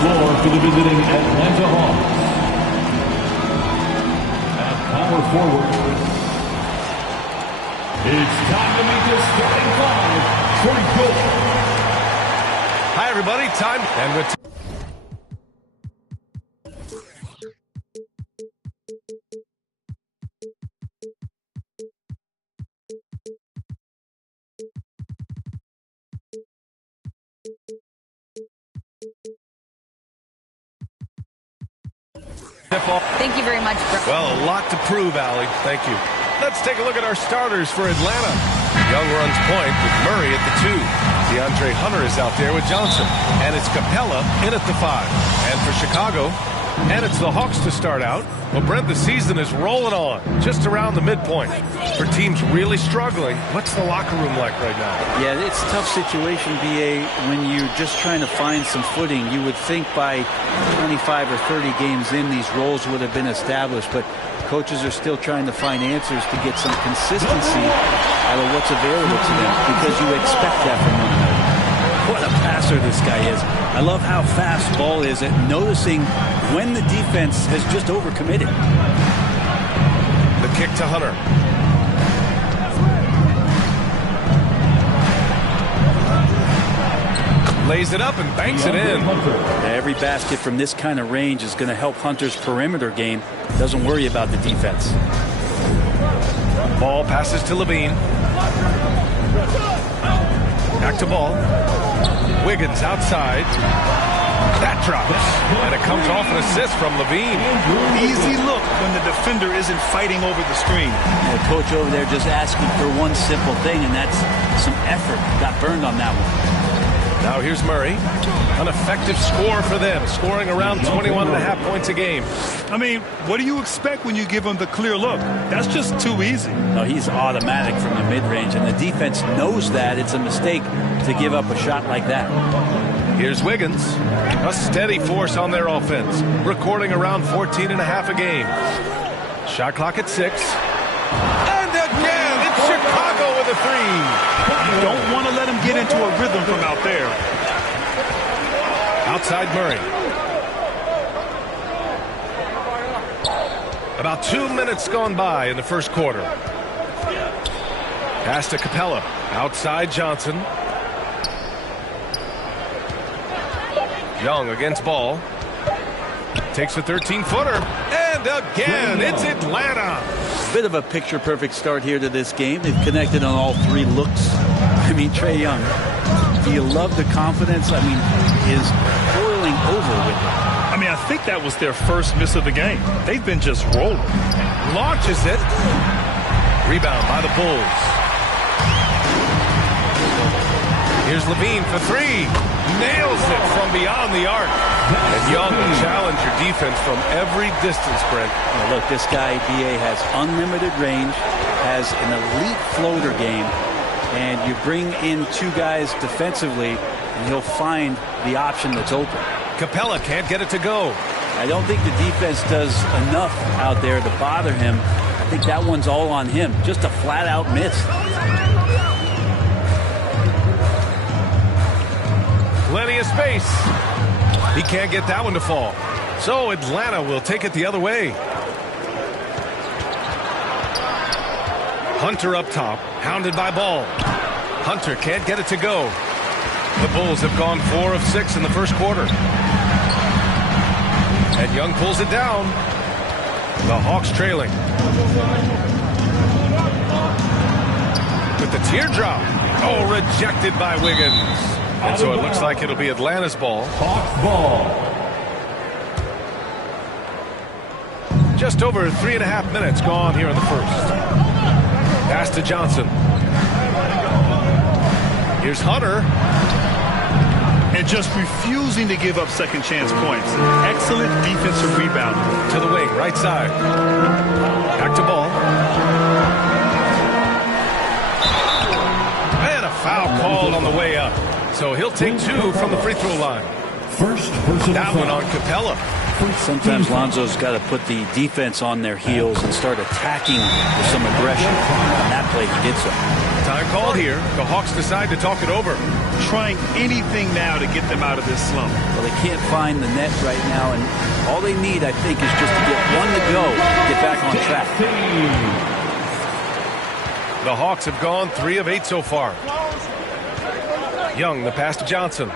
floor for the visiting Atlanta Hawks. At power forward, it's time to meet the starting five for goal. Hi, everybody. Time and with. Thank you very much. Well, a lot to prove, Allie. Thank you. Let's take a look at our starters for Atlanta. Young runs point with Murray at the 2. DeAndre Hunter is out there with Johnson. And it's Capella in at the 5. And for Chicago, and it's the Hawks to start out. Well, Brent, the season is rolling on, just around the midpoint. For teams really struggling, what's the locker room like right now? Yeah, it's a tough situation, BA, when you're just trying to find some footing. You would think by 25 or 30 games in, these roles would have been established, but coaches are still trying to find answers to get some consistency out of what's available to them, because you expect that from one another. What a passer this guy is. I love how fast Ball is at noticing when the defense has just overcommitted. The kick to Hunter. Lays it up and banks it in. Every basket from this kind of range is going to help Hunter's perimeter game. Doesn't worry about the defense. Ball passes to Levine. Back to Ball. Wiggins outside. That drops. And it comes off an assist from Levine. Easy look when the defender isn't fighting over the screen. The coach over there just asking for one simple thing, and that's some effort. Got burned on that one. Now here's Murray. An effective score for them, scoring around 21.5 points a game. I mean, what do you expect when you give him the clear look? That's just too easy. No, he's automatic from the mid-range, and the defense knows that it's a mistake to give up a shot like that. Here's Wiggins. A steady force on their offense, recording around 14.5 a game. Shot clock at 6. And again, it's Chicago with a 3. You don't want to let him get into a rhythm from out there. Outside Murray. About 2 minutes gone by in the first quarter. Pass to Capella. Outside Johnson. Young against Ball. Takes a 13-footer. And again, it's Atlanta. Bit of a picture-perfect start here to this game. They've connected on all 3 looks. I mean, Trae Young, do you love the confidence? I mean, is boiling over with it. I mean, I think that was their first miss of the game. They've been just rolling. Launches it. Rebound by the Bulls. Here's Levine for 3. Nails it from beyond the arc. And Young will challenge your defense from every distance, Brent. Now look, this guy, BA, has unlimited range, has an elite floater game, and you bring in 2 guys defensively, and he'll find the option that's open. Capella can't get it to go. I don't think the defense does enough out there to bother him. I think that one's all on him. Just a flat-out miss. Plenty of space. He can't get that one to fall. So Atlanta will take it the other way. Hunter up top, hounded by Ball. Hunter can't get it to go. The Bulls have gone 4 of 6 in the first quarter. And Young pulls it down. The Hawks trailing. With the teardrop. Oh, rejected by Wiggins. And so it looks like it'll be Atlanta's ball. Hawks ball. Just over 3.5 minutes gone here in the first. Pass to Johnson. Here's Hunter. And just refusing to give up second chance points. Excellent defensive rebound. To the wing, right side. Back to Ball. And a foul called on the way up. So he'll take 2 from the free throw line. First personal that one on Capella. Sometimes Lonzo's got to put the defense on their heels and start attacking with some aggression. On that play, he did so. Time Timeout called here. The Hawks decide to talk it over. Trying anything now to get them out of this slump. Well, they can't find the net right now, and all they need, I think, is just to get one to go, get back on track. The Hawks have gone 3 of 8 so far. Young, the pass to Johnson.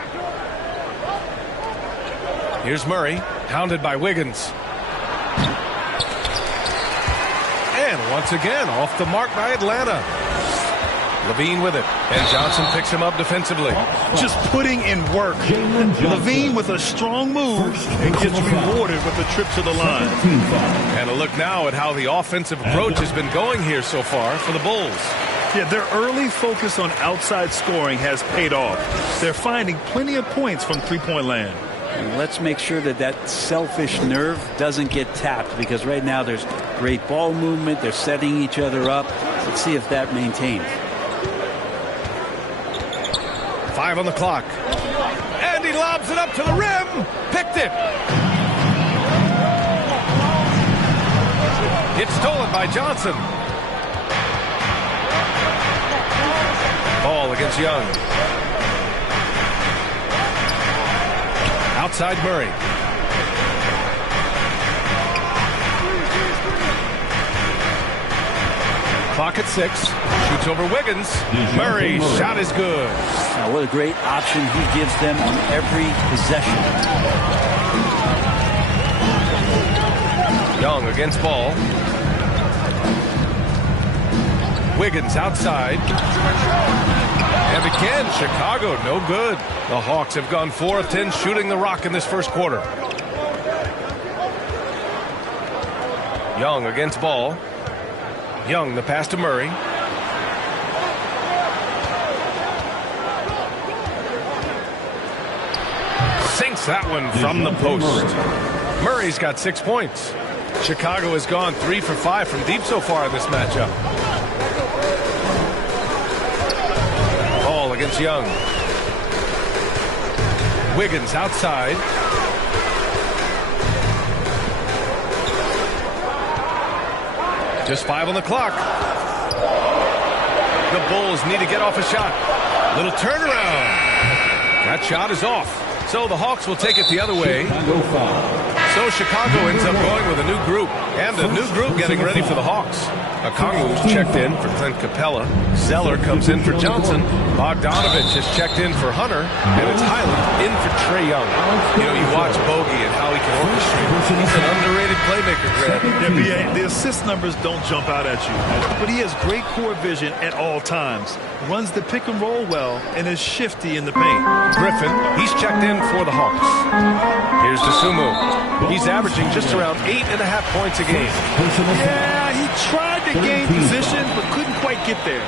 Here's Murray, hounded by Wiggins. And once again, off the mark by Atlanta. Levine with it, and Johnson picks him up defensively. Just putting in work. Levine with a strong move and gets rewarded with a trip to the line. And a look now at how the offensive approach has been going here so far for the Bulls. Yeah, their early focus on outside scoring has paid off. They're finding plenty of points from three-point land. And let's make sure that that selfish nerve doesn't get tapped, because right now there's great ball movement. They're setting each other up. Let's see if that maintains. 5 on the clock. And he lobs it up to the rim. Picked it. It's stolen by Johnson. Ball against Young. Outside Murray. Clock at 6. Shoots over Wiggins. Murray's shot is good. Now, what a great option he gives them on every possession. Young against Ball. Wiggins outside. And again, Chicago, no good. The Hawks have gone 4 of 10 shooting the rock in this first quarter. Young against Ball. Young, the pass to Murray. Sinks that one from the post. Murray's got 6 points. Chicago has gone 3 for 5 from deep so far in this matchup. Ball against Young. Wiggins outside. Just 5 on the clock. The Bulls need to get off a shot. Little turnaround. That shot is off. So the Hawks will take it the other way. So Chicago ends up going with a new group. And a new group getting ready for the Hawks. Okongwu's checked in for Clint Capella. Zeller comes in for Johnson. Bogdanovich has checked in for Hunter. And it's Highland in for Trae Young. You know, you watch Bogey and how he can orchestrate. He's an underrated playmaker, Greg. Yeah, the assist numbers don't jump out at you. But he has great court vision at all times. Runs the pick and roll well and is shifty in the paint. Griffin, he's checked in for the Hawks. Here's DeSumo. He's averaging just around 8.5 points a game. Yeah, he tried to gain position, but couldn't quite get there.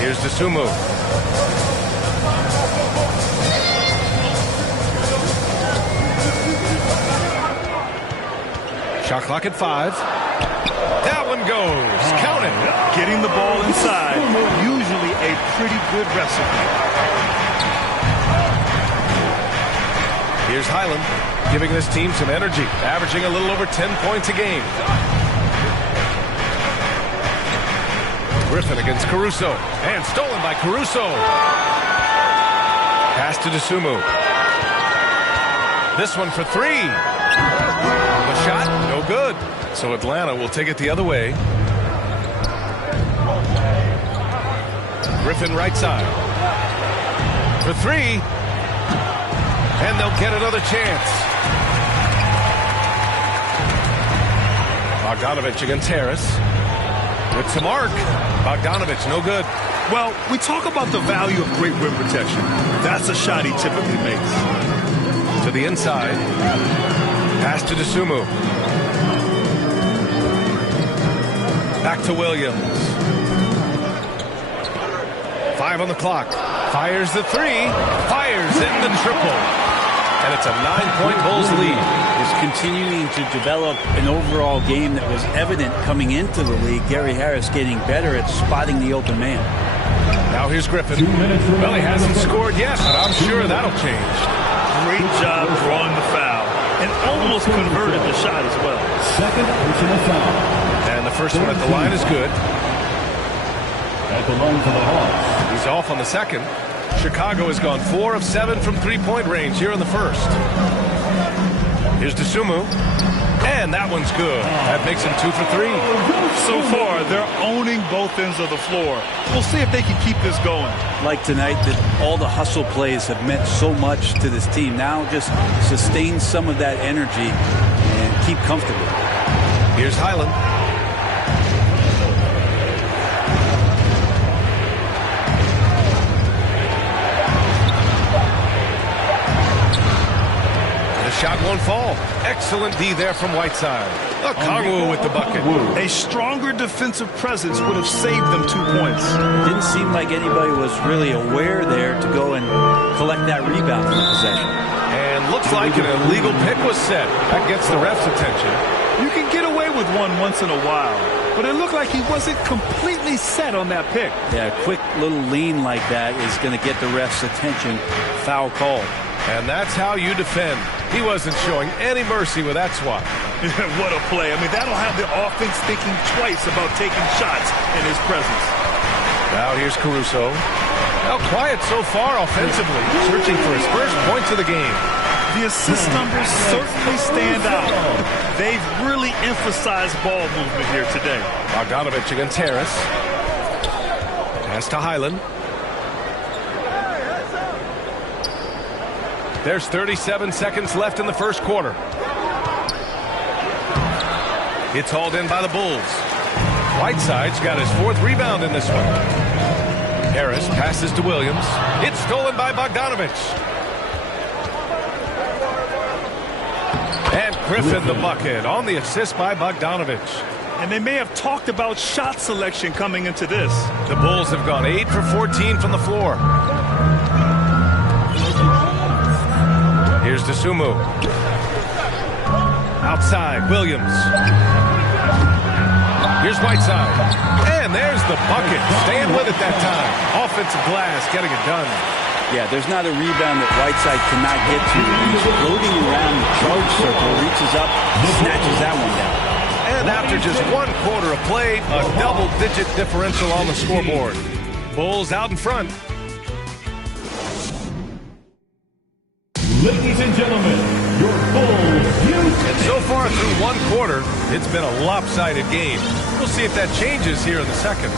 Here's DeSumo. Shot clock at 5. That one goes. Count it. Getting the ball inside, usually a pretty good recipe. Here's Highland, giving this team some energy, averaging a little over 10 points a game. Griffin against Caruso, and stolen by Caruso. Pass to DeSumo. This one for 3. The shot, no good. So Atlanta will take it the other way. Griffin right side. For 3. And they'll get another chance. Bogdanovich against Harris. With some arc. Bogdanovich, no good. Well, we talk about the value of great rim protection. That's a shot he typically makes. To the inside. Pass to DeSumo. Back to Williams. 5 on the clock. Fires the 3. Fires in the triple. And it's a 9-point Bulls lead. Is continuing to develop an overall game that was evident coming into the league. Gary Harris getting better at spotting the open man. Now here's Griffin. Well, he hasn't scored yet, but I'm sure that'll change. Great job drawing the foul and almost converted the shot as well. Second personal foul. And the the first one at the line is good. At the line for the Hawks. He's off on the second. Chicago has gone 4 of 7 from three-point range here in the first. Here's DeSumo. And that one's good. That makes him 2 for 3. So far, they're owning both ends of the floor. We'll see if they can keep this going. Like tonight, that all the hustle plays have meant so much to this team. Now just sustain some of that energy and keep comfortable. Here's Highland. Shot won't fall. Excellent D there from Whiteside. Okongwu with the bucket. A stronger defensive presence would have saved them 2 points. Didn't seem like anybody was really aware there to go and collect that rebound from the possession. And looks like an illegal pick was set. That gets the ref's attention. You can get away with one once in a while, but it looked like he wasn't completely set on that pick. Yeah, a quick little lean like that is going to get the ref's attention. Foul call. And that's how you defend. He wasn't showing any mercy with that swat. What a play. I mean, that'll have the offense thinking twice about taking shots in his presence. Now here's Caruso. Now quiet so far offensively, searching for his first points of the game. The assist numbers certainly stand out. They've really emphasized ball movement here today. Bogdanovich against Harris. Pass to Highland. There's 37 seconds left in the first quarter. It's hauled in by the Bulls. Whiteside's got his 4th rebound in this one. Harris passes to Williams. It's stolen by Bogdanovich. And Griffin the bucket on the assist by Bogdanovich. And they may have talked about shot selection coming into this. The Bulls have gone 8 for 14 from the floor. Here's DeSumo. Outside, Williams. Here's Whiteside. And there's the bucket. Staying with it that time. Offensive glass, getting it done. Yeah, there's not a rebound that Whiteside cannot get to. He's floating around the charge circle, reaches up, snatches that one down. And after just 1 quarter of play, a double-digit differential on the scoreboard. Bulls out in front. Ladies and gentlemen, your Bulls Houston. And so far through 1 quarter, it's been a lopsided game. We'll see if that changes here in the second.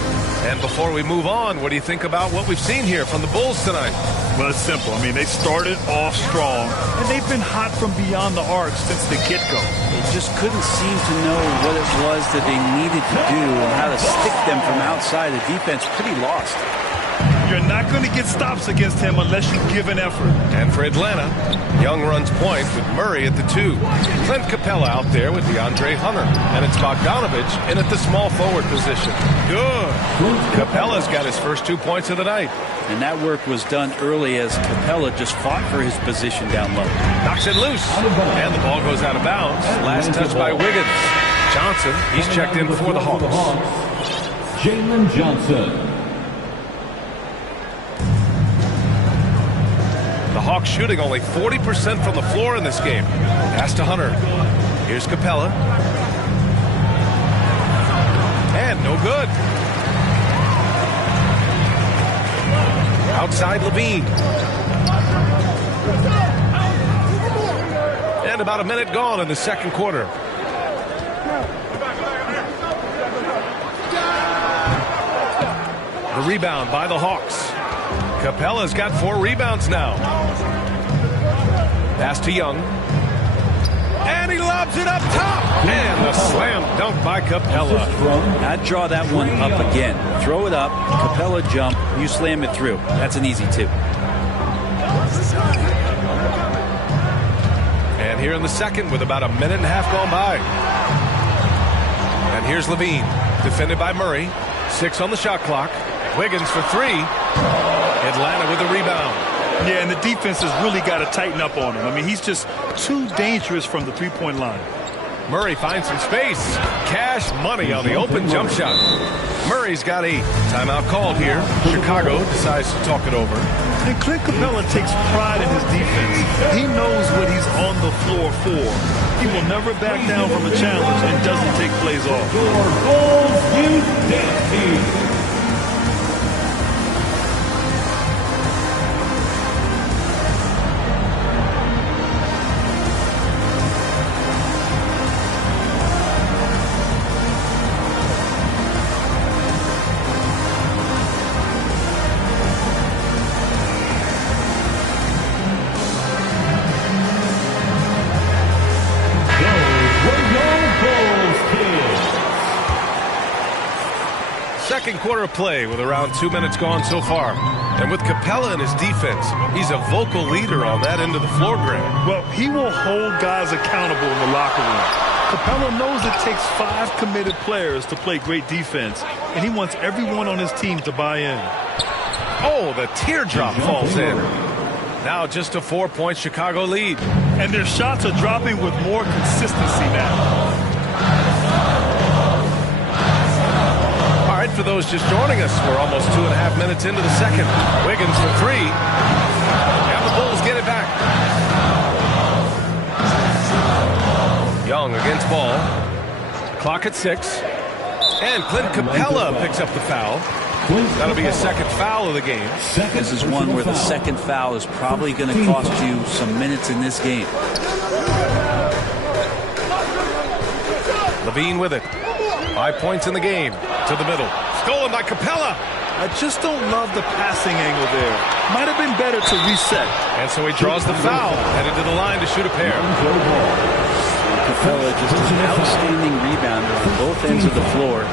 And before we move on, what do you think about what we've seen here from the Bulls tonight? Well, it's simple. I mean, they started off strong, and they've been hot from beyond the arc since the get-go. They just couldn't seem to know what it was that they needed to do and how to stick them from outside. The defense pretty lost. You're not going to get stops against him unless you give an effort. And for Atlanta, Young runs point with Murray at the 2. Clint Capella out there with DeAndre Hunter. And it's Bogdanovich in at the small forward position. Good. Capella's got his first 2 points of the night. And that work was done early as Capella just fought for his position down low. Knocks it loose. And the ball goes out of bounds. Last touch by Wiggins. Johnson, he's checked in for the Hawks. Jalen Johnson. The Hawks shooting only 40% from the floor in this game. Pass to Hunter. Here's Capella. And no good. Outside Levine. And about a minute gone in the second quarter. The rebound by the Hawks. Capella's got 4 rebounds now. Pass to Young. And he lobs it up top. And the slam dunk by Capella. I'd draw that one up again. Throw it up, Capella jump, you slam it through. That's an easy 2. And here in the second with about a minute and a half gone by. And here's Levine, defended by Murray. 6 on the shot clock. Wiggins for 3. Atlanta with the rebound. Yeah, and the defense has really got to tighten up on him. I mean, he's just too dangerous from the three-point line. Murray finds some space. Cash money on the open jump shot. Murray's got 8. Timeout called here. Chicago decides to talk it over. And Clint Capella takes pride in his defense. He knows what he's on the floor for. He will never back down from a challenge and doesn't take plays off. Your goals, you dance team. Second quarter of play with around 2 minutes gone so far. And with Capella in his defense, he's a vocal leader on that end of the floor, Grant. Well, he will hold guys accountable in the locker room. Capella knows it takes 5 committed players to play great defense, and he wants everyone on his team to buy in. Oh, the teardrop falls in. Now just a 4-point Chicago lead. And their shots are dropping with more consistency now. For those just joining us, we're almost 2.5 minutes into the second. Wiggins for 3. And the Bulls get it back. Young against Ball. Clock at 6. And Clint Capella picks up the foul. That'll be a second foul of the game. This is one where the second foul is probably going to cost you some minutes in this game. Levine with it. 5 points in the game. To the middle. Stolen by Capella. I just don't love the passing angle there. Might have been better to reset. And so he draws the foul. Headed to the line to shoot a pair. Capella just an outstanding rebounder on both ends of the floor.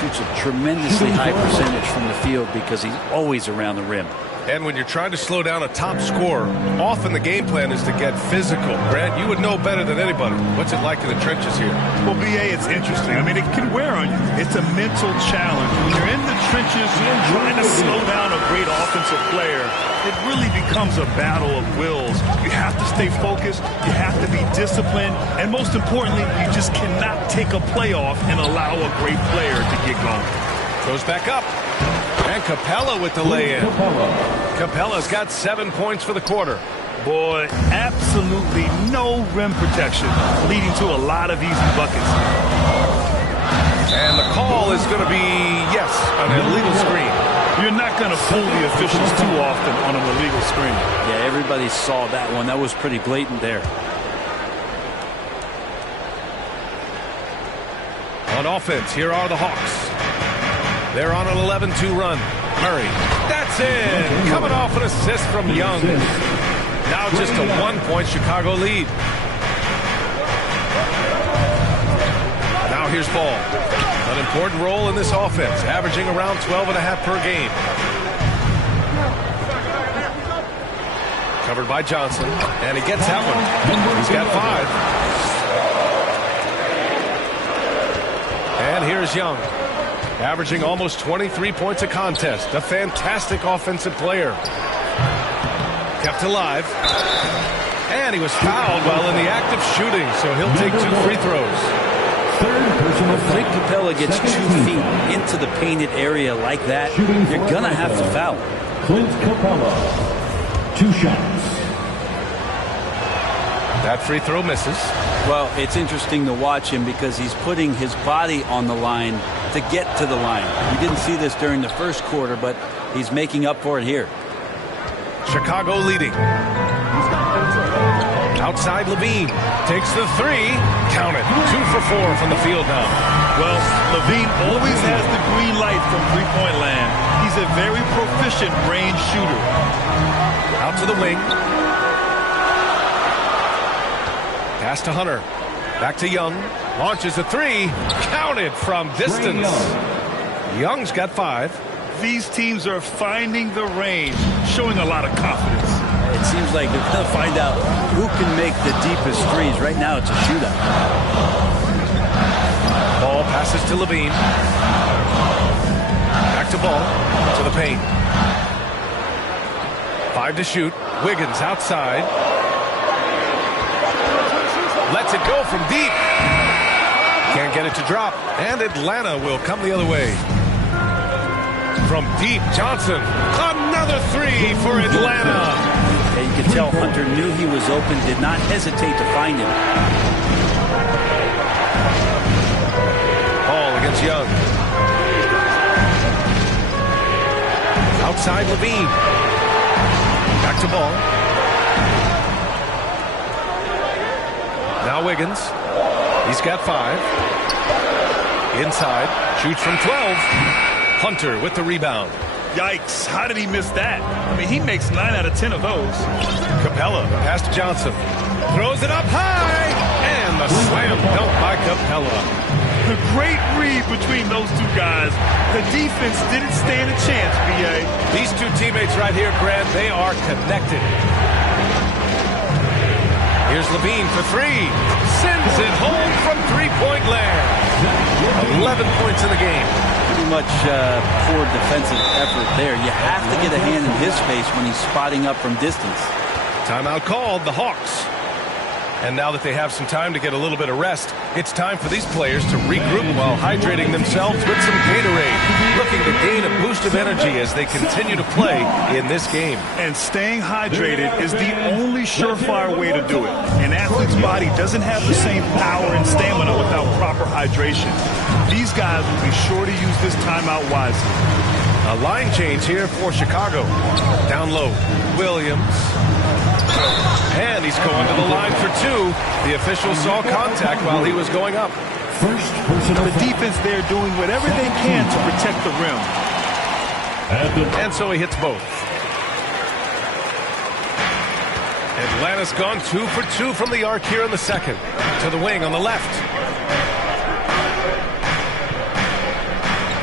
Shoots a tremendously high percentage from the field because he's always around the rim. And when you're trying to slow down a top scorer, often the game plan is to get physical. Grant, you would know better than anybody. What's it like in the trenches here? Well, BA, it's interesting. I mean, it can wear on you. It's a mental challenge. When you're in the trenches trying to slow down a great offensive player, it really becomes a battle of wills. You have to stay focused. You have to be disciplined. And most importantly, you just cannot take a play off and allow a great player to get going. Goes back up. And Capella with the lay-in. Capella's got 7 points for the quarter. Boy, absolutely no rim protection, leading to a lot of easy buckets. And the call is going to be, yes, an illegal screen. You're not going to fool the officials too often on an illegal screen. Yeah, everybody saw that one. That was pretty blatant there. On offense, here are the Hawks. They're on an 11-2 run. Murray. That's in. Coming off an assist from Young. Now just a 1-point Chicago lead. Now here's Ball. An important role in this offense, averaging around 12.5 per game. Covered by Johnson. And he gets that one. He's got 5. And here's Young. Averaging almost 23 points a contest. A fantastic offensive player. Kept alive. And he was fouled while in the act of shooting, so he'll take 2 free throws. If Clint Capella gets 2 feet into the painted area like that, you're going to have to foul. Clint Capella, 2 shots. That free throw misses. Well, it's interesting to watch him because he's putting his body on the line to get to the line. We didn't see this during the first quarter, but he's making up for it here. Chicago leading. Outside Levine. Takes the 3. Count it. 2 for 4 from the field now. Well, Levine always has the green light from three-point land. He's a very proficient range shooter. Out to the wing. Pass to Hunter. Back to Young. Launches a 3. Counted from distance. Young's got 5. These teams are finding the range, showing a lot of confidence. It seems like they're going to find out who can make the deepest threes. Right now, it's a shootout. Ball passes to Levine. Back to Ball. To the paint. 5 to shoot. Wiggins outside. Lets it go from deep. Can't get it to drop. And Atlanta will come the other way. From deep, Johnson. Another 3 for Atlanta. Yeah, You could tell Hunter knew he was open, did not hesitate to find him. Ball against Young. Outside Levine. Back to Ball. Now Wiggins. He's got 5. Inside. Shoots from 12. Hunter with the rebound. Yikes, how did he miss that? I mean, he makes 9 out of 10 of those. Capella, pass to Johnson. Throws it up high, and the slam dunk by Capella. A great read between those two guys. The defense didn't stand a chance, B.A. These two teammates right here, Grant, they are connected. Here's Levine for 3. Sends it home from three-point land. 11 points in the game. Pretty much poor defensive effort there. You have to get a hand in his face when he's spotting up from distance. Timeout called, the Hawks. And now that they have some time to get a little bit of rest, it's time for these players to regroup while hydrating themselves with some Gatorade, looking to gain a boost of energy as they continue to play in this game. And staying hydrated is the only surefire way to do it. An athlete's body doesn't have the same power and stamina without proper hydration. These guys will be sure to use this timeout wisely. A line change here for Chicago. Down low, Williams. And he's going to the line for 2. The official saw contact while he was going up. The defense there doing whatever they can to protect the rim. And so he hits both. Atlanta's gone 2 for 2 from the arc here in the second. To the wing on the left.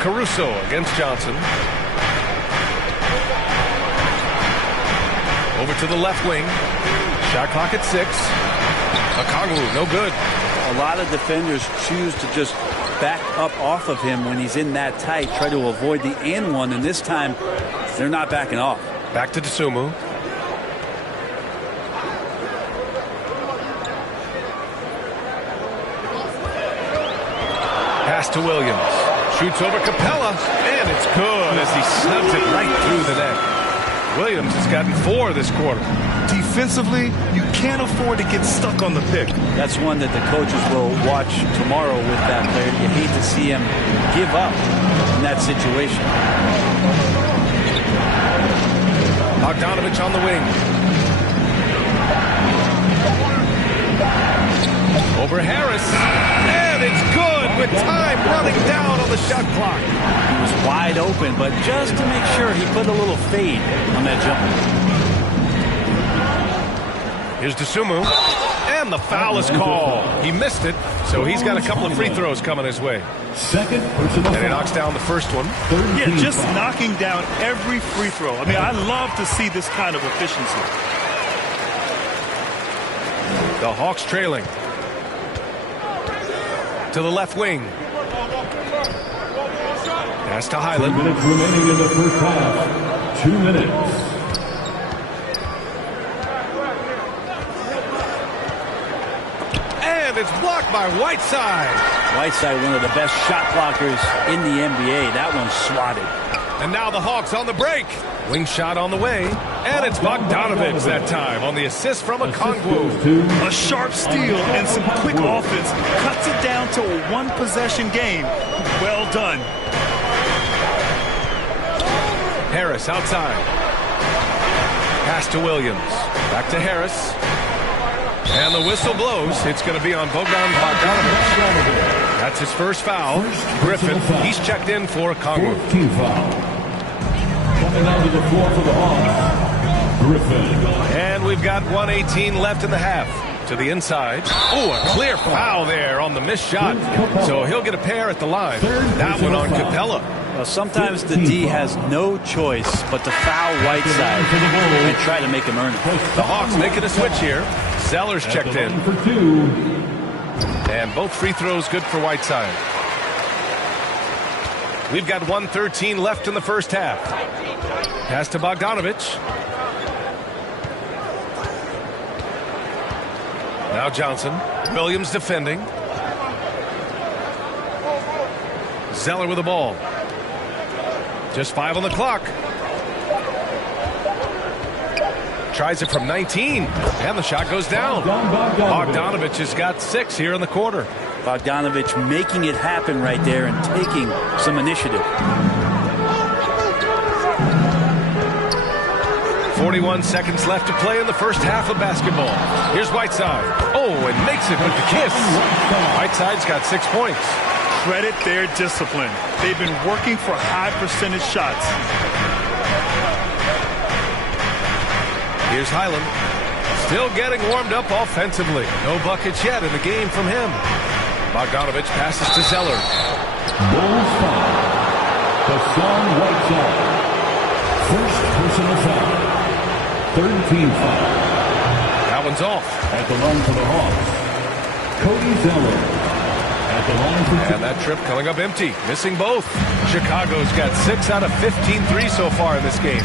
Caruso against Johnson. Over to the left wing. Shot clock at 6. Okongwu, no good. A lot of defenders choose to just back up off of him when he's in that tight, try to avoid the and one, and this time they're not backing off. Back to Dosunmu. Pass to Williams. Shoots over Capella, and it's good as he snubs it right through the net. Williams has gotten 4 this quarter. Defensively, you can't afford to get stuck on the pick. That's one that the coaches will watch tomorrow with that player. You hate to see him give up in that situation. Bogdanovich on the wing. Over Harris. And it's good with time running down on the shot clock. He was wide open, but just to make sure he put a little fade on that jumper. Here's Dosunmu. And the foul is called. He missed it, so he's got a couple of free throws coming his way. And he knocks down the first one. Yeah, just knocking down every free throw. I mean, I love to see this kind of efficiency. The Hawks trailing. To the left wing. Pass to Highland. 2 minutes remaining in the first half. 2 minutes. And it's blocked by Whiteside. Whiteside, one of the best shot blockers in the NBA. That one's swatted. And now the Hawks on the break. Wing shot on the way. And it's Bogdanovich that time on the assist from Okongwu. A sharp steal and some quick offense cuts it down to a one-possession game. Well done. Harris outside. Pass to Williams. Back to Harris. And the whistle blows. It's going to be on Bogdanovich. That's his first foul. Griffin, he's checked in for Okongwu. Coming onto the floor for the Hawks, Griffin. And we've got 1:18 left in the half. To the inside. Oh, a clear foul there on the missed shot. So he'll get a pair at the line. That one on Capella. Well, sometimes the D has no choice but to foul Whiteside and try to make him earn it. The Hawks making a switch here. Zellers checked in. And both free throws good for Whiteside. We've got 1:13 left in the first half. Pass to Bogdanovich. Now Johnson. Williams defending. Zeller with the ball. Just 5 on the clock. tries it from 19, and the shot goes down. Bogdanovich has got 6 here in the quarter. Bogdanovich making it happen right there and taking some initiative. 41 seconds left to play in the first half of basketball. Here's Whiteside. Oh, and makes it with the kiss. Whiteside's got 6 points. Credit their discipline. They've been working for high percentage shots. Here's Highland. Still getting warmed up offensively. No buckets yet in the game from him. Bogdanovich passes to Zeller. Bulls foul. Hassan Whiteside. First personal foul. Third team foul. That one's off. At the line for the Hawks, Cody Zeller. At the line for and that trip coming up empty. Missing both. Chicago's got 6 out of 15 threes so far in this game.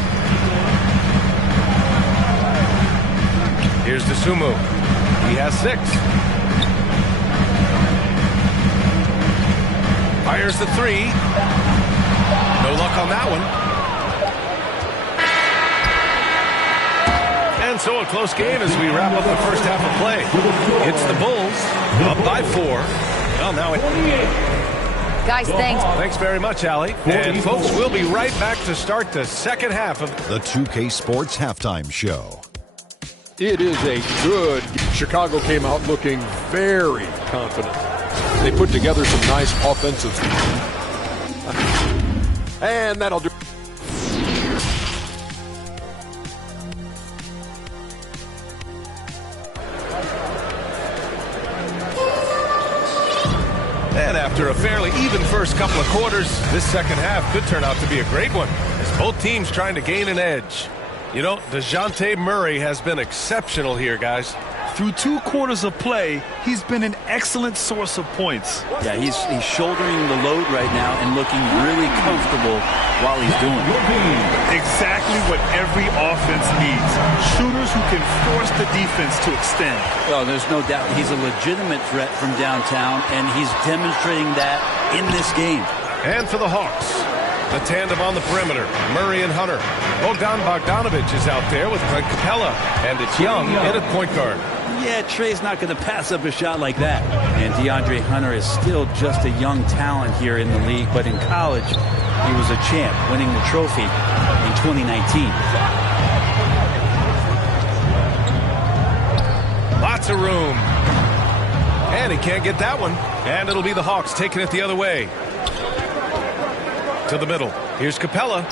Here's Dosunmu. He has 6. Fires the 3. No luck on that one. And so a close game as we wrap up the first half of play. It's the Bulls up by 4. Well, now Guys, thanks. Thanks very much, Allie. And folks, we'll be right back to start the second half of the 2K Sports Halftime Show. It is a good. Chicago came out looking very confident. They put together some nice offensive. And that'll do. And after a fairly even first couple of quarters, this second half could turn out to be a great one, as both teams trying to gain an edge. You know, DeJounte Murray has been exceptional here, guys. Through 2 quarters of play, he's been an excellent source of points. Yeah, he's shouldering the load right now and looking really comfortable while he's doing it. Exactly what every offense needs. Shooters who can force the defense to extend. Oh, there's no doubt. He's a legitimate threat from downtown, and he's demonstrating that in this game. And for the Hawks, the tandem on the perimeter, Murray and Hunter. Bogdanovich is out there with Clint Capella, and it's Young in at point guard. Yeah, Trey's not going to pass up a shot like that. And DeAndre Hunter is still just a young talent here in the league, but in college, he was a champ, winning the trophy in 2019. Lots of room. And he can't get that one. And it'll be the Hawks taking it the other way. To the middle. Here's Capella.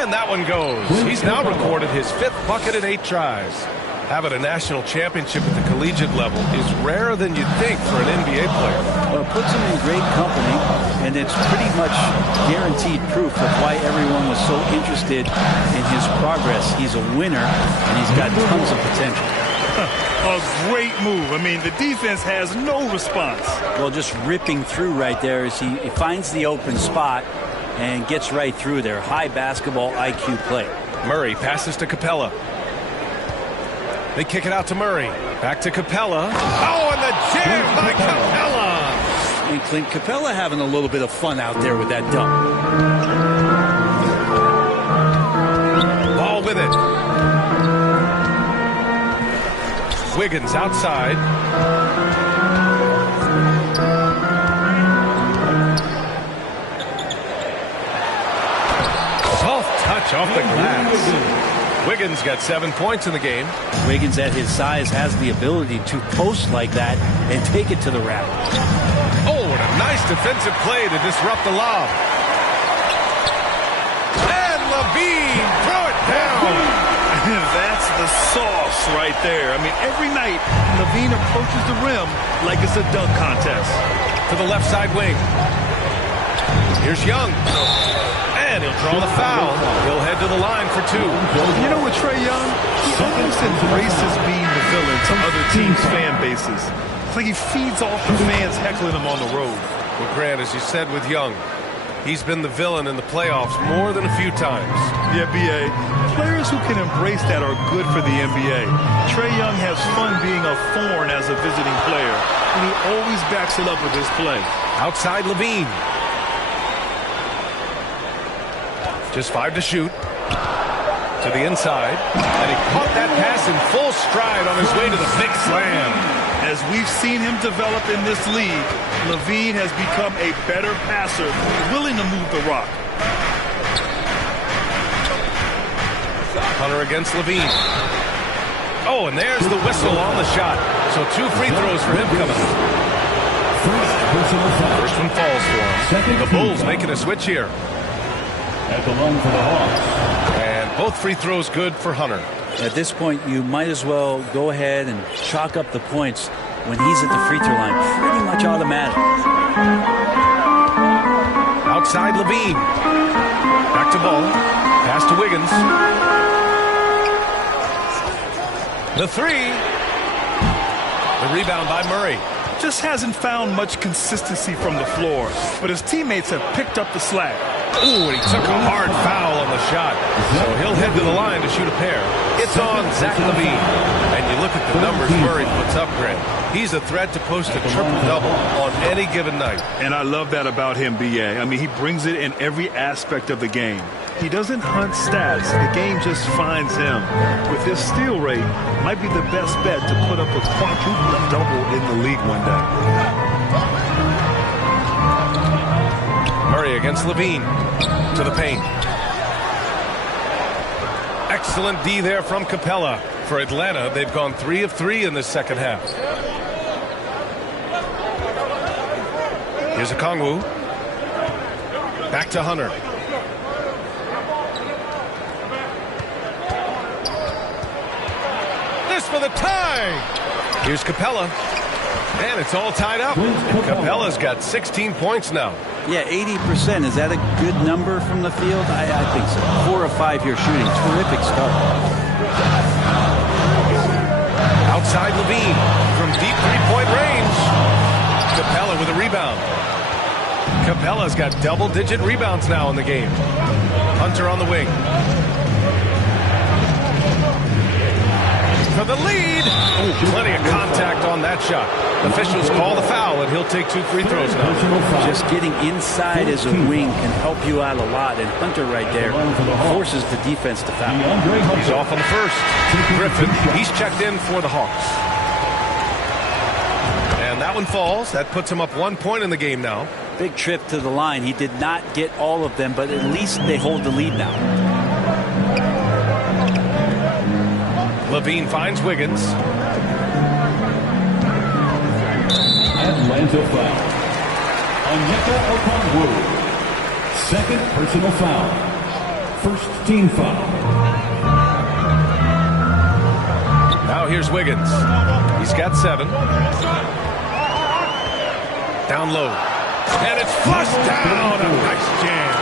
And that one goes. He's now recorded his 5th bucket in 8 tries. Having a national championship at the collegiate level is rarer than you'd think for an NBA player. Well, it puts him in great company, and it's pretty much guaranteed proof of why everyone was so interested in his progress. He's a winner, and he's got tons of potential. A great move. I mean, the defense has no response. Well, just ripping through right there as he finds the open spot and gets right through there. High basketball IQ play. Murray passes to Capella. They kick it out to Murray. Back to Capella. Oh, and the jam by Capella. And Clint Capella having a little bit of fun out there with that dunk. Ball with it. Wiggins outside. Soft touch off the glass. Wiggins got 7 points in the game. Wiggins at his size has the ability to post like that and take it to the rack. Oh, and a nice defensive play to disrupt the lob. And LaVine, throw it down. That's the sauce right there. I mean, every night, LaVine approaches the rim like it's a dunk contest. To the left side wing. Here's Young. And he'll draw the foul. He'll head to the line for 2. You know what, Trae Young? He almost embraces being the villain to other teams' fan bases. It's like he feeds off the fans heckling him on the road. Well, Grant, as you said with Young, he's been the villain in the playoffs more than a few times. Yeah, B.A. Players who can embrace that are good for the NBA. Trae Young has fun being a thorn as a visiting player, and he always backs it up with his play. Outside Levine. Just 5 to shoot. To the inside, and he caught that pass in full stride on his way to the big slam. As we've seen him develop in this league, LaVine has become a better passer, willing to move the rock. Hunter against LaVine. Oh, and there's the whistle on the shot. So 2 free throws for him coming up. First one falls for him. The Bulls making a switch here. At the line for the Hawks. And both free throws good for Hunter. At this point, you might as well go ahead and chalk up the points when he's at the free throw line. Pretty much automatic. Outside LaVine. Back to Ball. Pass to Wiggins. The 3. The rebound by Murray. Just hasn't found much consistency from the floor, but his teammates have picked up the slack. Ooh, and he took a hard foul on the shot. So he'll head to the line to shoot a pair. It's on Zach LaVine. And you look at the numbers Murray puts up, Grant. He's a threat to post a triple-double on any given night. And I love that about him, B.A. I mean, he brings it in every aspect of the game. He doesn't hunt stats. The game just finds him. With his steal rate, might be the best bet to put up a quadruple-double in the league one day. Murray against LaVine. To the paint. Excellent D there from Capella. For Atlanta, they've gone 3 of 3 in this second half. Here's Okongwu. Back to Hunter. This for the tie. Here's Capella. And it's all tied up. Capella's got 16 points now. Yeah, 80%. Is that a good number from the field? I think so. 4 of 5 here shooting. Terrific start. Outside LaVine from deep three-point range. Capella with a rebound. Capella's got double-digit rebounds now in the game. Hunter on the wing. For the lead. Oh, plenty of contact on that shot. Officials call the foul, and he'll take 2 free throws now. Just getting inside as a wing can help you out a lot, and Hunter right there forces the defense to foul. He's off on the first. Griffin, he's checked in for the Hawks. And that one falls. That puts him up 1 point in the game now. Big trip to the line. He did not get all of them, but at least they hold the lead now. LaVine finds Wiggins. Atlanta foul. Onyeka Okongwu. Second personal foul. First team foul. Now here's Wiggins. He's got 7. Down low. And it's flushed down. A nice jam.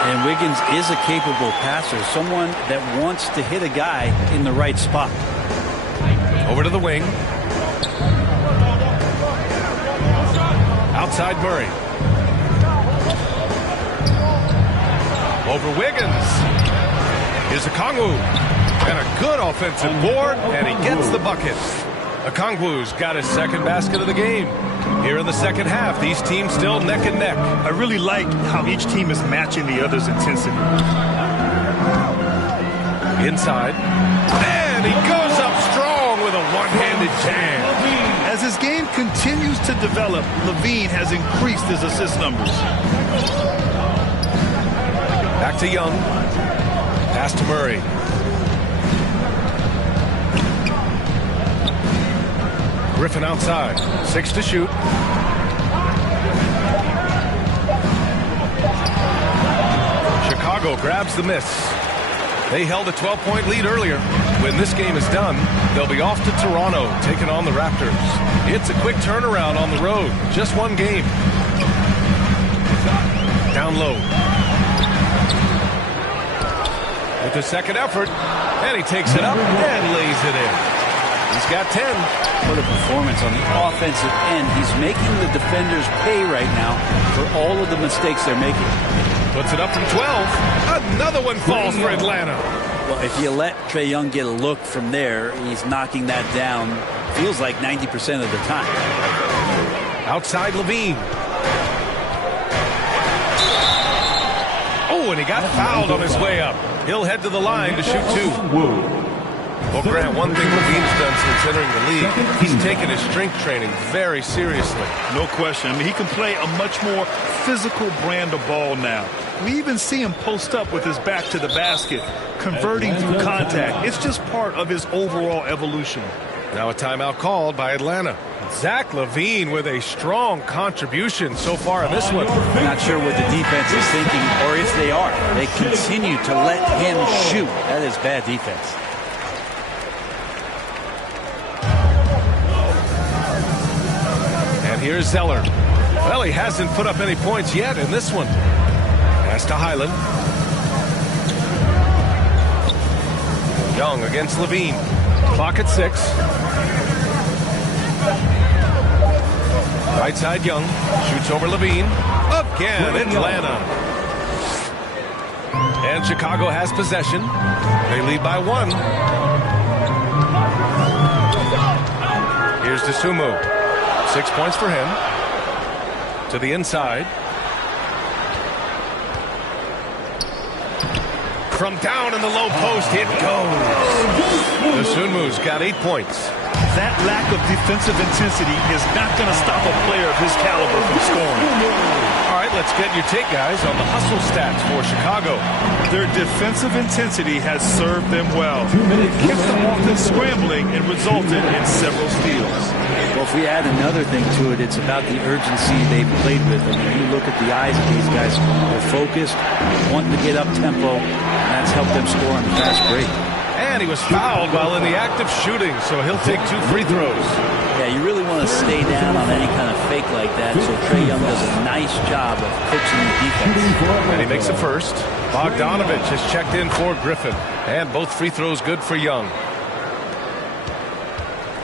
And Wiggins is a capable passer, someone that wants to hit a guy in the right spot. Over to the wing. Outside Murray. Over Wiggins. Here's Okongwu. And a good offensive board, and he gets the bucket. Okongwu's got his second basket of the game. Here in the second half, these teams still neck and neck. I really like how each team is matching the other's intensity. Inside. And he goes up strong with a one-handed jam. As his game continues to develop, LaVine has increased his assist numbers. Back to Young. Pass to Murray. Griffin outside. 6 to shoot. Chicago grabs the miss. They held a 12-point lead earlier. When this game is done, they'll be off to Toronto, taking on the Raptors. It's a quick turnaround on the road. Just 1 game. Down low. With the second effort, and he takes it up and lays it in. He's got 10. What a performance on the offensive end. He's making the defenders pay right now for all of the mistakes they're making. Puts it up from 12. Another one falls for Atlanta. Well, if you let Trae Young get a look from there, he's knocking that down, feels like 90% of the time. Outside LaVine. Oh, Oh, and he got fouled on his way up. He'll head to the line to shoot 2. Well, Grant, one thing Levine's done since entering the league, he's taken his strength training very seriously. No question. I mean, he can play a much more physical brand of ball now. We even see him post up with his back to the basket, converting through contact. It's just part of his overall evolution. Now a timeout called by Atlanta. Zach LaVine with a strong contribution so far in this one. Not sure what the defense is thinking, or if they are. They continue to let him shoot. That is bad defense. And here's Zeller. Well, he hasn't put up any points yet in this one. Pass to Highland. Young against Levine. Clock at 6. Right side Young. Shoots over Levine. Again, Atlanta. And Chicago has possession. They lead by 1. Here's Dosunmu. 6 points for him. To the inside. From down in the low post, it goes. Dosunmu's got 8 points. That lack of defensive intensity is not going to stop a player of his caliber from scoring. All right, let's get your take, guys, on the hustle stats for Chicago. Their defensive intensity has served them well. It kept them often scrambling and resulted in several steals. Well, if we add another thing to it, it's about the urgency they've played with. I mean, you look at the eyes of these guys. They're focused, wanting to get up tempo, and that's helped them score on the fast break. And he was fouled while in the act of shooting, so he'll take 2 free throws. Yeah, you really want to stay down on any kind of fake like that, so Trae Young does a nice job of coaching the defense. And he makes a first. Bogdanovich has checked in for Griffin. And both free throws good for Young.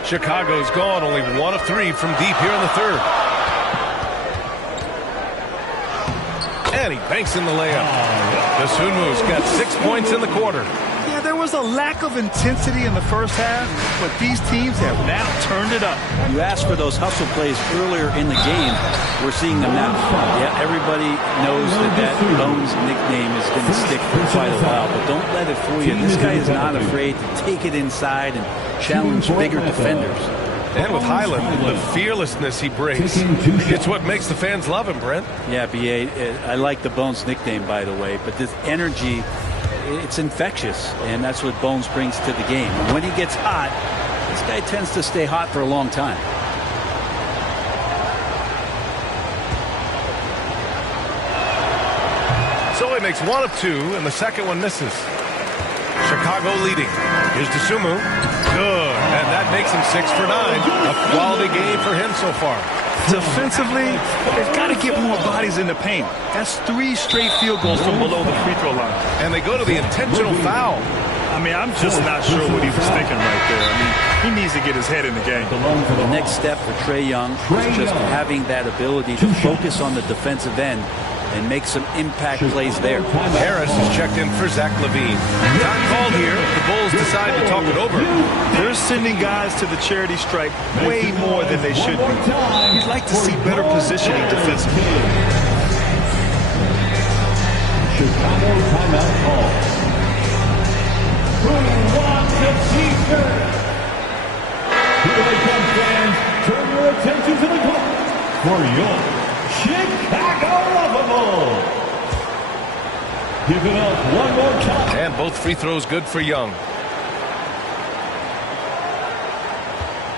Chicago's gone only 1 of 3 from deep here in the third. And he banks in the layup. Dosunmu's got 6 points in the quarter. Yeah, there was a lack of intensity in the first half, but these teams have now turned it up. You asked for those hustle plays earlier in the game. We're seeing them now. Yeah, everybody knows that Bones nickname is going to stick for quite a while, but don't let it fool you. This guy is not afraid to take it inside and challenge bigger defenders. And with Highland, the fearlessness he brings, it's what makes the fans love him, Brent. Yeah, B.A., I like the Bones nickname, by the way, but this energy, it's infectious, and that's what Bones brings to the game. And when he gets hot, this guy tends to stay hot for a long time. So he makes 1 of 2, and the second one misses. Chicago leading. Here's Dosunmu. Good. And that makes him 6 for 9. A quality game for him so far. Defensively, they've got to get more bodies in the paint. That's 3 straight field goals from below the free throw line. And they go to the intentional foul. I mean, I'm just not sure what he was thinking right there. I mean, he needs to get his head in the game. The next step for Trae Young is just having that ability to focus on the defensive end and make some impact plays there. Harris is checked in for Zach LaVine. Time called here. The Bulls decide to talk it over. They're sending guys to the charity stripe way more than they should be. You'd like to see better positioning defensively. Chicago timeout call. Who wants the T-shirt? Here they come, fans. Turn your attention to the clock for your Chicago Lovable. Give it up one more time. And both free throws good for Young.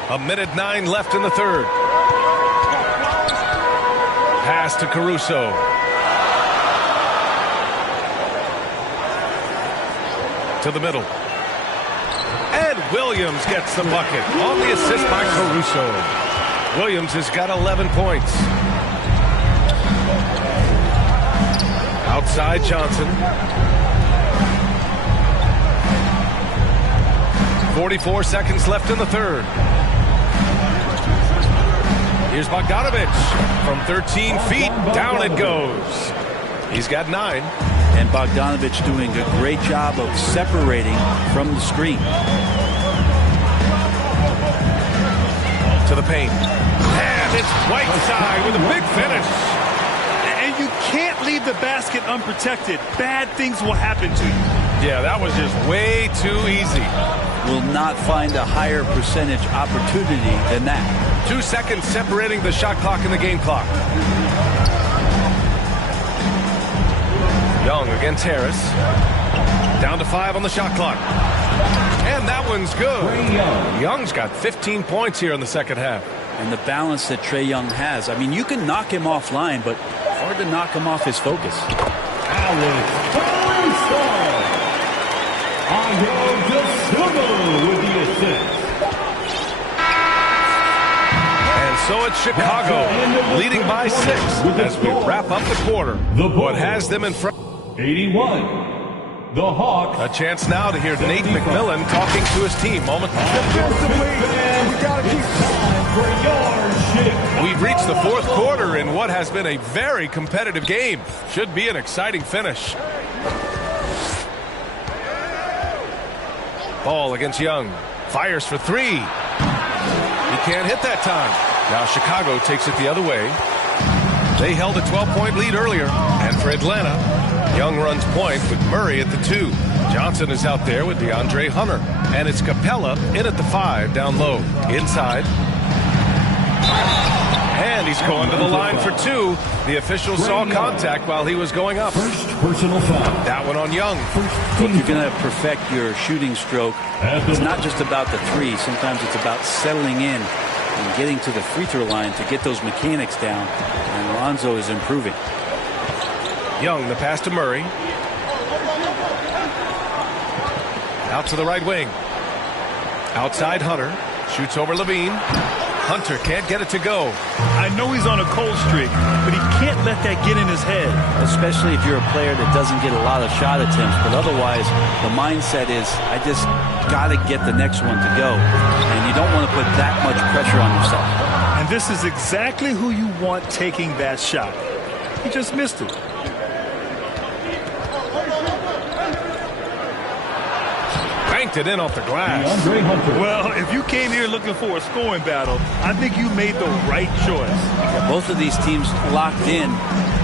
1:09 left in the third. Pass to Caruso. To the middle. And Williams gets the bucket on the assist by Caruso. Williams has got 11 points. Outside Johnson. 44 seconds left in the third. Here's Bogdanovich. From 13 feet, down it goes. He's got 9. And Bogdanovich doing a great job of separating from the screen. To the paint. And it's Whiteside with a big finish. And you can't leave the basket unprotected, bad things will happen to you. Yeah, that was just way too easy. Will not find a higher percentage opportunity than that. 2 seconds separating the shot clock and the game clock. Young against Harris. Down to 5 on the shot clock. And that one's good. Young's got 15 points here in the second half. And the balance that Trae Young has. I mean, you can knock him offline, but hard to knock him off his focus. With the assist. And so it's Chicago leading by 6 as we wrap up the quarter. What has them in front? 81. The Hawks. A chance now to hear Nate McMillan talking to his team. We've reached the fourth quarter in what has been a very competitive game. Should be an exciting finish. Ball against Young. Fires for 3. He can't hit that time. Now Chicago takes it the other way. They held a 12-point lead earlier. And for Atlanta, Young runs point with Murray at the 2. Johnson is out there with DeAndre Hunter. And it's Capella in at the 5 down low. Inside. And he's going to the line for 2. The official saw contact while he was going up. First personal foul. That one on Young. If you're going to perfect your shooting stroke, it's not just about the 3. Sometimes it's about settling in and getting to the free throw line to get those mechanics down. And Lonzo is improving. Young, the pass to Murray. Out to the right wing. Outside Hunter. Shoots over Levine. Hunter can't get it to go. I know he's on a cold streak, but he can't let that get in his head. Especially if you're a player that doesn't get a lot of shot attempts. But otherwise, the mindset is, I just got to get the next one to go. And you don't want to put that much pressure on yourself. And this is exactly who you want taking that shot. He just missed it. Banked it in off the glass. Well, if you came here looking for a scoring battle, I think you made the right choice. Yeah, both of these teams locked in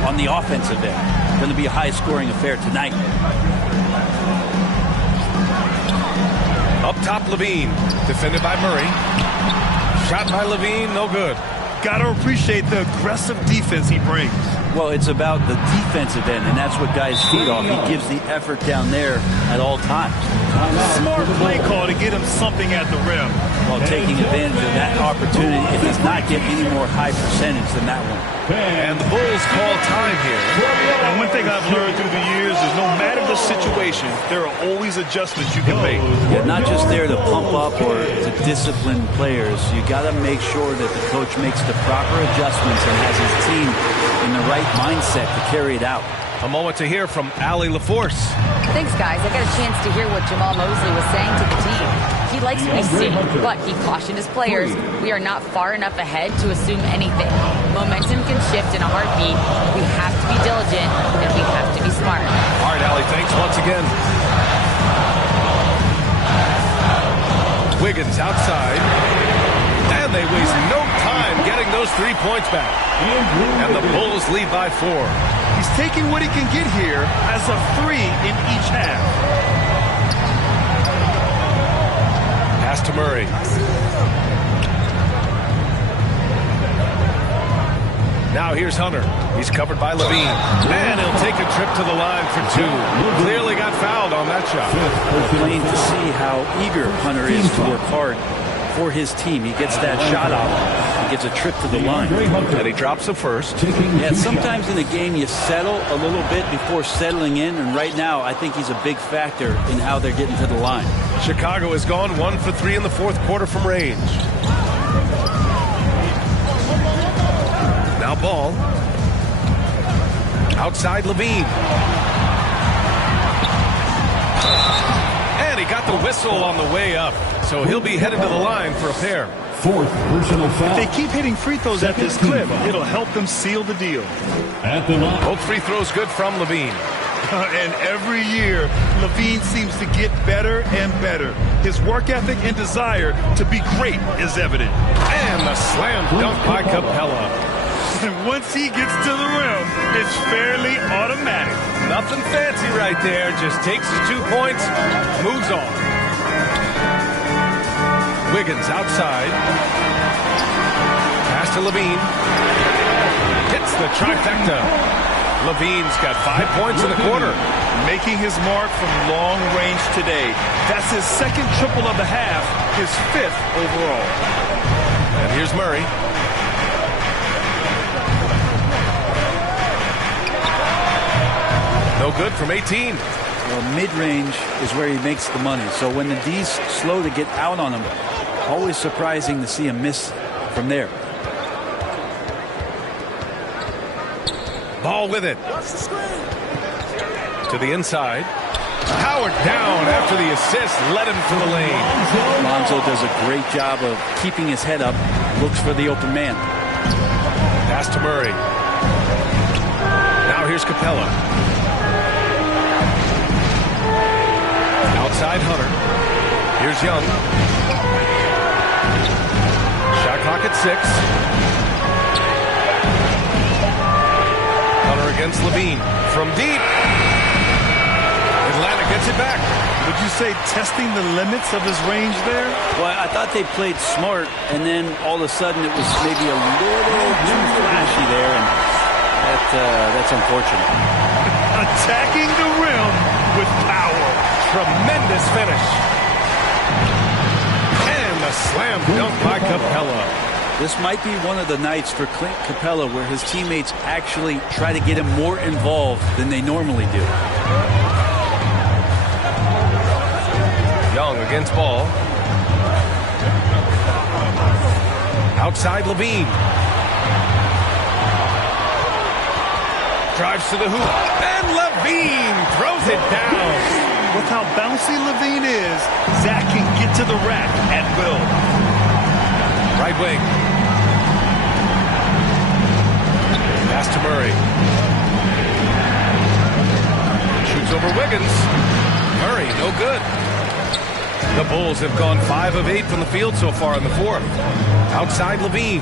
on the offensive end. Going to be a high-scoring affair tonight. Up top, Levine. Defended by Murray. Shot by Levine, no good. Got to appreciate the aggressive defense he brings. Well, it's about the defensive end, and that's what guys feed off. He gives the effort down there at all times. Smart play call to get him something at the rim. While taking advantage of that opportunity, it does not get any more high percentage than that one. And the Bulls call time here. And one thing I've learned through the years is no matter the situation, there are always adjustments you can make. Yeah, not just there to pump up or to discipline players. You got to make sure that the coach makes the proper adjustments and has his team in the right mindset to carry it out. A moment to hear from Allie LaForce. Thanks, guys. I got a chance to hear what Jamal Mosley was saying to the team. He likes what he's seeing, but he cautioned his players, we are not far enough ahead to assume anything. Momentum can shift in a heartbeat. We have to be diligent, and we have to be smart. All right, Allie, thanks once again. Wiggins outside. And they waste no time getting those 3 points back. And the Bulls lead by 4. He's taking what he can get here as a 3 in each half. Pass to Murray. Now here's Hunter. He's covered by Levine. And he'll take a trip to the line for 2. Clearly got fouled on that shot. Plain to see how eager Hunter is to work hard for his team. He gets that shot off. He gets a trip to the line. And he drops the first. Yeah, sometimes in a game you settle a little bit before settling in, and right now I think he's a big factor in how they're getting to the line. Chicago has gone 1 for 3 in the fourth quarter from range. Now ball. Outside Levine. And he got the whistle on the way up. So he'll be headed to the line for a pair. Fourth personal foul. If they keep hitting free throws at this clip, it'll help them seal the deal. At the line. Both free throws good from Levine. And every year, Levine seems to get better and better. His work ethic and desire to be great is evident. And the slam dunk by Capella. And once he gets to the rim, it's fairly automatic. Nothing fancy right there. Just takes his 2 points, moves on. Wiggins outside. Pass to Levine. Hits the trifecta. Levine's got 5 points in the quarter. Making his mark from long range today. That's his second triple of the half, his 5th overall. And here's Murray. No good from 18. Well, mid-range is where he makes the money. So when the D's slow to get out on him, always surprising to see him miss from there. Ball with it. To the inside. Howard down after the assist. Led him to the lane. Lonzo does a great job of keeping his head up. Looks for the open man. Pass to Murray. Now here's Capella. Outside Hunter. Here's Young. Shot clock at 6. Hunter against Levine. From deep. Atlanta gets it back. Would you say testing the limits of his range there? Well, I thought they played smart, and then all of a sudden it was maybe a little too flashy there, and that's unfortunate. Attacking the rim with power. Tremendous finish. And the slam dunk by Capella. This might be one of the nights for Clint Capella where his teammates actually try to get him more involved than they normally do. Young against Ball. Outside Levine. Drives to the hoop. And Levine throws it down. With how bouncy Levine is, Zach can get to the rack at will. Right wing. Pass to Murray. Shoots over Wiggins. Murray, no good. The Bulls have gone 5 of 8 from the field so far in the fourth. Outside Levine.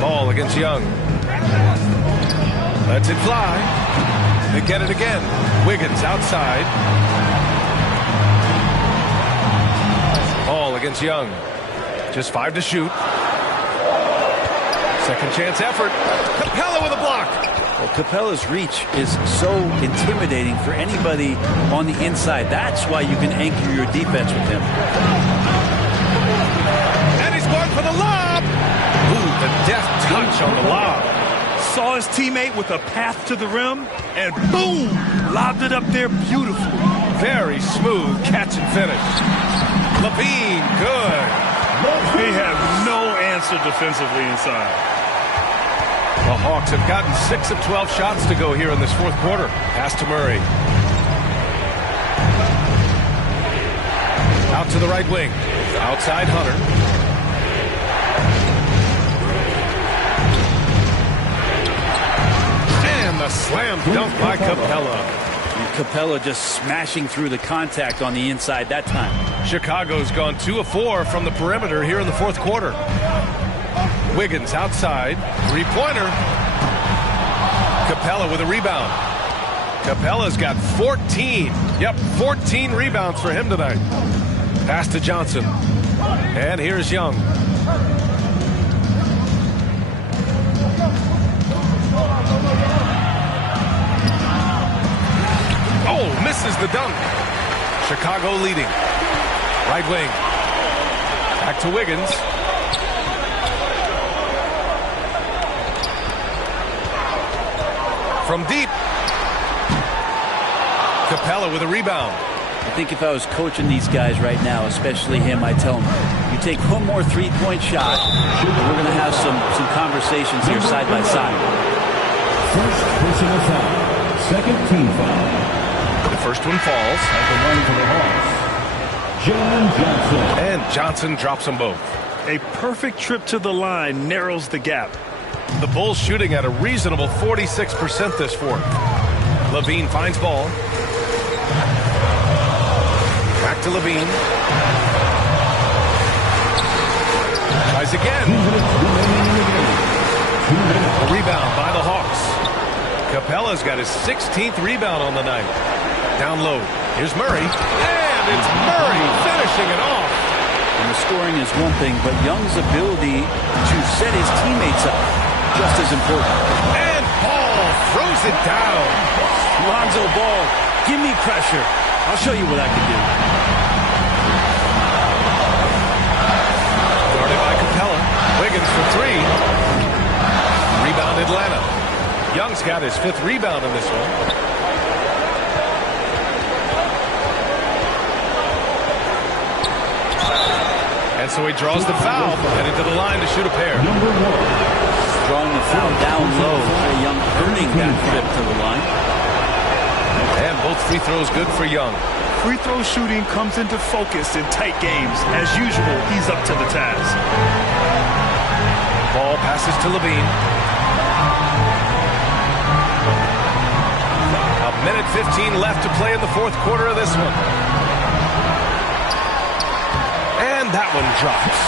Ball against Young. Lets it fly. They get it again. Wiggins outside. Ball against Young. Just 5 to shoot. Second chance effort. Capella with a block. Well, Capella's reach is so intimidating for anybody on the inside. That's why you can anchor your defense with him. And he's going for the lob. Ooh, the deft touch on the lob. Saw his teammate with a path to the rim, and boom, lobbed it up there beautifully. Very smooth catch and finish. Levine, good. They have no answer defensively inside. The Hawks have gotten 6 of 12 shots to go here in this fourth quarter. Pass to Murray. Out to the right wing. Outside Hunter. And the slam dunk by Capella. And Capella just smashing through the contact on the inside that time. Chicago's gone 2 of 4 from the perimeter here in the fourth quarter. Wiggins outside. Three-pointer. Capella with a rebound. Capella's got 14. Yep, 14 rebounds for him tonight. Pass to Johnson. And here's Young. Oh, misses the dunk. Chicago leading. Right wing. Back to Wiggins. From deep. Capella with a rebound. I think if I was coaching these guys right now, especially him, I'd tell him, you take one more three-point shot, and we're going to have some conversations here side by side. First personal foul. Second team foul. The first one falls. At the line for the Hawks, John Johnson. And Johnson drops them both. A perfect trip to the line narrows the gap. The Bulls shooting at a reasonable 46% this fourth. Levine finds Ball. Back to Levine. tries again. A rebound by the Hawks. Capella's got his 16th rebound on the night. Down low. Here's Murray. And it's Murray finishing it off. And the scoring is one thing, but Young's ability to set his teammates up just as important. And Ball throws it down. Lonzo Ball, give me pressure. I'll show you what I can do. Guarded by Capella. Wiggins for three. Rebound Atlanta. Young's got his 5th rebound in this one. And so he draws the foul, headed to the line to shoot a pair. Drawing the foul down low. Young earning that trip to the line. And both free throws good for Young. Free throw shooting comes into focus in tight games. As usual, he's up to the task. Ball passes to Levine. A minute 15 left to play in the 4th quarter of this one. And that one drops.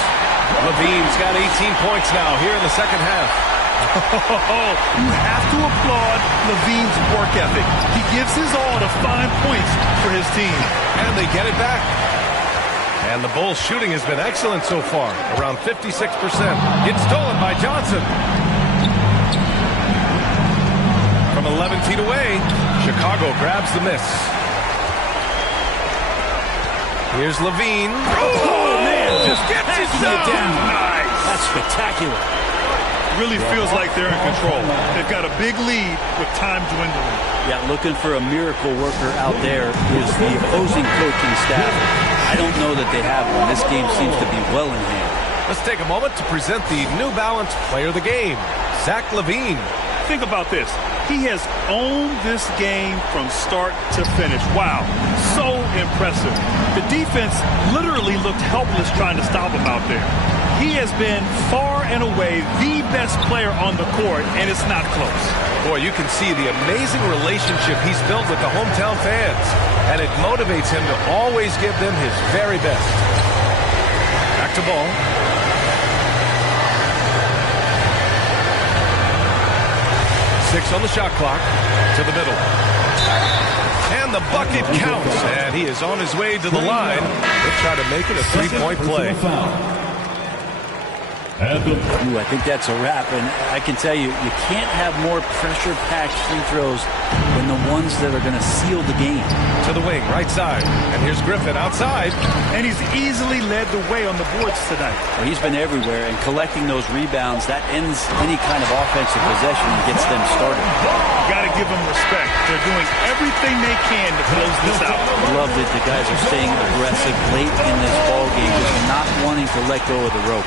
Levine's got 18 points now here in the second half. You have to applaud Levine's work ethic. He gives his all to find points for his team. And they get it back. And the Bulls' shooting has been excellent so far, around 56%. It's stolen by Johnson. From 11 feet away, Chicago grabs the miss. Here's Levine. Oh, man, just gets it down. Nice. That's spectacular. Really feels like they're in control. They've got a big lead with time dwindling. Yeah, looking for a miracle worker out there is the opposing coaching staff. I don't know that they have one. This game seems to be well in hand. Let's take a moment to present the New Balance Player of the Game, Zach LaVine. Think about this. He has owned this game from start to finish. Wow, so impressive. The defense literally looked helpless trying to stop him out there. He has been far and away the best player on the court, and it's not close. Boy, you can see the amazing relationship he's built with the hometown fans, and it motivates him to always give them his very best. Back to Ball. Six on the shot clock, to the middle. And the bucket counts, and he is on his way to the line. He'll try to make it a three-point play. Ooh, I think that's a wrap, and I can tell you, you can't have more pressure-packed free throws than the ones that are going to seal the game. To the wing, right side, and here's Griffin outside. And he's easily led the way on the boards tonight. Well, he's been everywhere, and collecting those rebounds, that ends any kind of offensive possession and gets them started. You got to give them respect. They're doing everything they can to close this out. I love that the guys are staying aggressive late in this ball game, just not wanting to let go of the rope.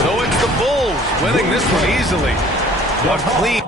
So it's the Bulls winning this one easily. A clean